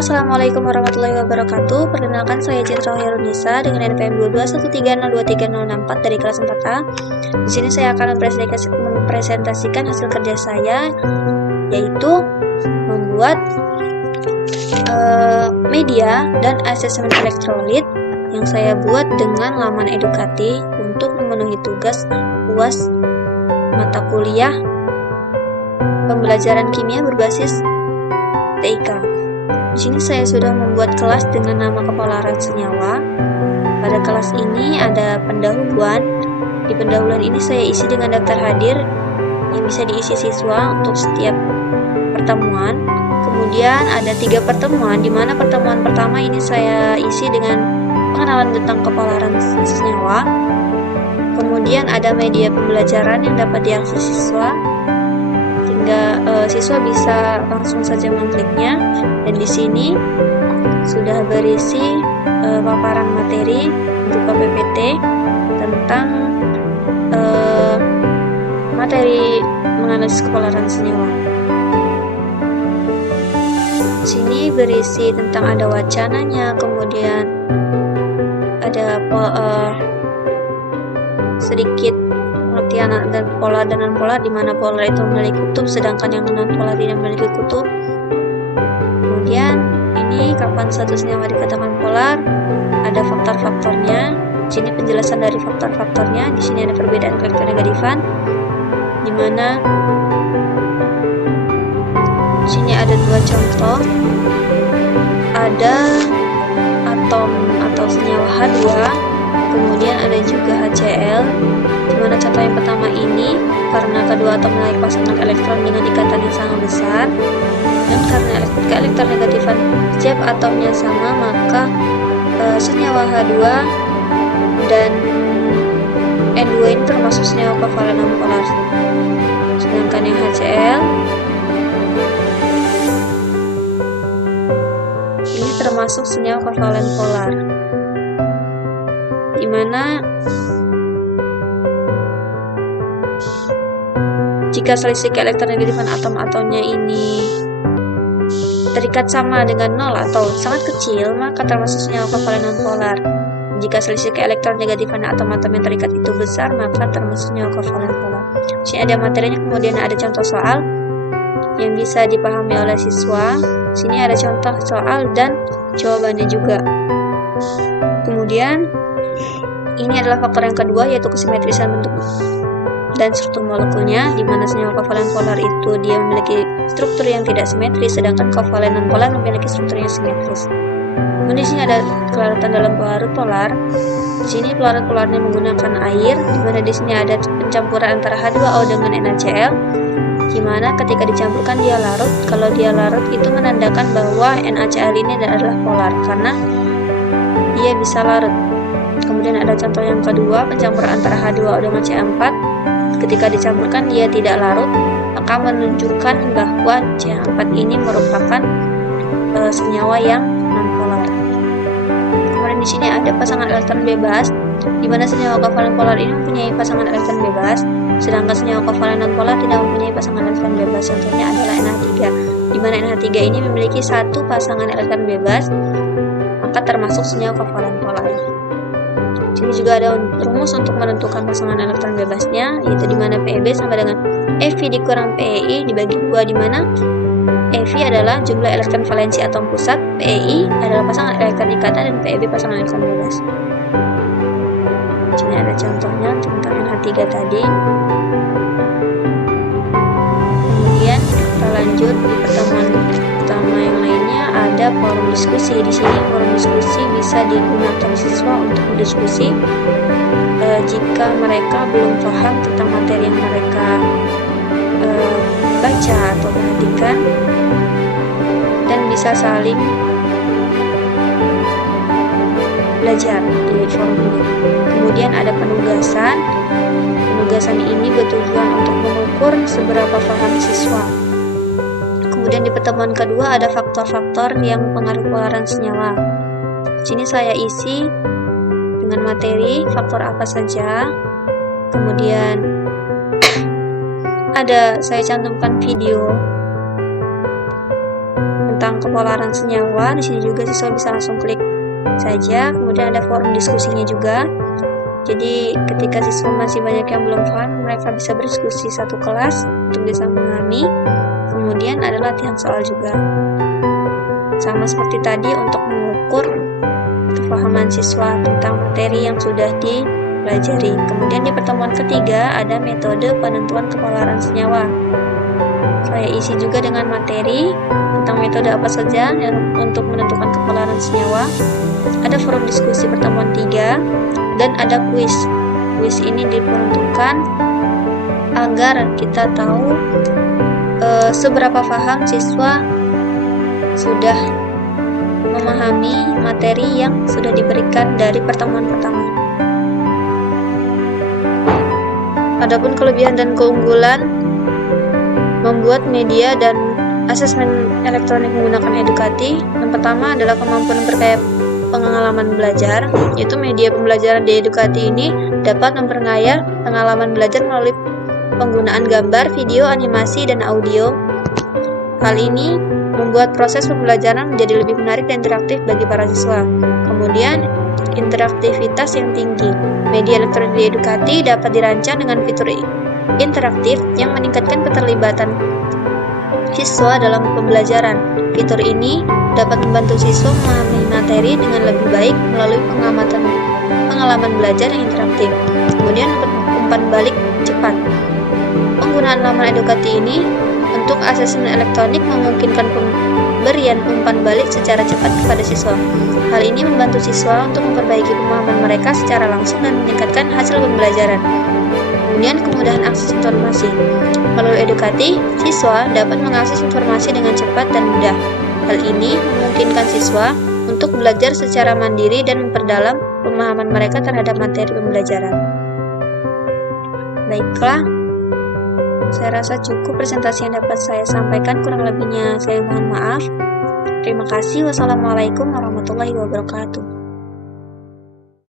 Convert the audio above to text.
Assalamualaikum warahmatullahi wabarakatuh. Perkenalkan, saya Citra Herunisa dengan NPM 2213023064 dari kelas 4A. Di sini saya akan mempresentasikan hasil kerja saya, yaitu membuat media dan asesmen elektrolit yang saya buat dengan laman Edukati untuk memenuhi tugas UAS mata kuliah pembelajaran kimia berbasis TIK. Di sini saya sudah membuat kelas dengan nama kepalaran senyawa. Pada kelas ini ada pendahuluan. Di pendahuluan ini saya isi dengan daftar hadir yang bisa diisi siswa untuk setiap pertemuan. Kemudian ada 3 pertemuan, di mana pertemuan pertama ini saya isi dengan pengenalan tentang kepalaran senyawa. Kemudian ada media pembelajaran yang dapat diakses siswa, sehingga siswa bisa langsung saja mengkliknya. Dan di sini sudah berisi paparan materi berupa PPT tentang materi menganalisis kepalaran senyawa. Di sini berisi tentang ada wacananya, kemudian ada sedikit pengertian dan pola dan non-polar, di mana polar itu memiliki kutub sedangkan yang non-polar tidak memiliki kutub. Kemudian ini kapan suatu senyawa dikatakan polar, ada faktor-faktornya. Di sini penjelasan dari faktor-faktornya. Di sini ada perbedaan elektronegatifan, di mana di sini ada 2 contoh. Ada atom atau senyawa H2, kemudian ada juga HCl. Di mana contoh yang pertama ini karena kedua atom memiliki pasangan elektron dengan ikatan yang sangat besar, dan karena keelektronegatifan setiap atomnya sama, maka senyawa H2 dan N2 ini termasuk senyawa kovalen non-polar. Sedangkan yang HCl ini termasuk senyawa kovalen polar, di mana jika selisih keelektronegatifan atom-atomnya ini terikat sama dengan 0 atau sangat kecil, maka termasuk senyawa kovalen non-polar. Jika selisih keelektronegatifan atom-atom yang terikat itu besar, maka termasuk senyawa kovalen polar. Di sini ada materinya, kemudian ada contoh soal yang bisa dipahami oleh siswa. Di sini ada contoh soal dan jawabannya juga. Kemudian ini adalah faktor yang kedua, yaitu kesimetrisan bentuk dan struktur molekulnya, di mana senyawa kovalen polar itu dia memiliki struktur yang tidak simetris, sedangkan kovalen non-polar memiliki struktur yang simetris. Kemudian di sini ada kelaratan dalam pelarut polar. Di sini pelarut polarnya menggunakan air, di mana di sini ada pencampuran antara H2O dengan NaCl, di mana ketika dicampurkan dia larut. Kalau dia larut itu menandakan bahwa NaCl ini adalah polar karena dia bisa larut. Kemudian ada contoh yang kedua, pencampuran antara H2O dengan CH4. Ketika dicampurkan dia tidak larut, maka menunjukkan bahwa CH4 ini merupakan senyawa yang non-polar. Kemudian di sini ada pasangan elektron bebas, di mana senyawa kovalen polar ini mempunyai pasangan elektron bebas, sedangkan senyawa kovalen non-polar tidak mempunyai pasangan elektron bebas. Contohnya adalah NH3, di mana NH3 ini memiliki 1 pasangan elektron bebas, maka termasuk senyawa kovalen polar. Ini juga ada rumus untuk menentukan pasangan elektron bebasnya, yaitu di mana PeB sama dengan Ev dikurang PeI dibagi 2, di mana Ev adalah jumlah elektron valensi atom pusat, PeI adalah pasangan elektron ikatan, dan PeB pasangan elektron bebas. Ini ada contohnya tentang NH3 tadi. Kemudian kita lanjut di pertemuan pertama yang lainnya, ada forum diskusi. Di sini forum diskusi bisa digunakan siswa untuk berdiskusi jika mereka belum paham tentang materi yang mereka baca atau perhatikan, dan bisa saling belajar di forum ini. Kemudian ada penugasan. Penugasan ini bertujuan untuk mengukur seberapa paham siswa. Kemudian di pertemuan kedua ada faktor-faktor yang mempengaruhi polaran senyawa. Di sini saya isi dengan materi faktor apa saja. Kemudian saya cantumkan video tentang kepolaran senyawa. Di sini juga siswa bisa langsung klik saja. Kemudian ada forum diskusinya juga. Jadi ketika siswa masih banyak yang belum paham, mereka bisa berdiskusi satu kelas untuk bisa memahami. Kemudian ada latihan soal juga. Sama seperti tadi untuk mengukur kepahaman siswa tentang materi yang sudah dipelajari. Kemudian di pertemuan ketiga ada metode penentuan kepolaran senyawa. Saya isi juga dengan materi tentang metode apa saja untuk menentukan kepolaran senyawa. Ada forum diskusi pertemuan 3 dan ada kuis. Kuis ini diperuntukkan agar kita tahu seberapa paham siswa sudah memahami materi yang sudah diberikan dari pertemuan pertama. Adapun kelebihan dan keunggulan membuat media dan asesmen elektronik menggunakan Edukati. Yang pertama adalah kemampuan memperkaya pengalaman belajar, yaitu media pembelajaran di Edukati ini dapat memperkaya pengalaman belajar melalui penggunaan gambar, video, animasi, dan audio. Hal ini membuat proses pembelajaran menjadi lebih menarik dan interaktif bagi para siswa. Kemudian, interaktivitas yang tinggi. Media elektronik di Edukati dapat dirancang dengan fitur interaktif yang meningkatkan keterlibatan siswa dalam pembelajaran. Fitur ini dapat membantu siswa memahami materi dengan lebih baik melalui pengalaman belajar yang interaktif. Kemudian, umpan balik cepat. Penggunaan laman Edukati ini untuk asesmen elektronik memungkinkan pemberian umpan balik secara cepat kepada siswa. Hal ini membantu siswa untuk memperbaiki pemahaman mereka secara langsung dan meningkatkan hasil pembelajaran. Kemudian kemudahan akses informasi. Melalui Edukati, siswa dapat mengakses informasi dengan cepat dan mudah. Hal ini memungkinkan siswa untuk belajar secara mandiri dan memperdalam pemahaman mereka terhadap materi pembelajaran. Baiklah, saya rasa cukup presentasi yang dapat saya sampaikan, kurang lebihnya saya mohon maaf. Terima kasih. Wassalamualaikum warahmatullahi wabarakatuh.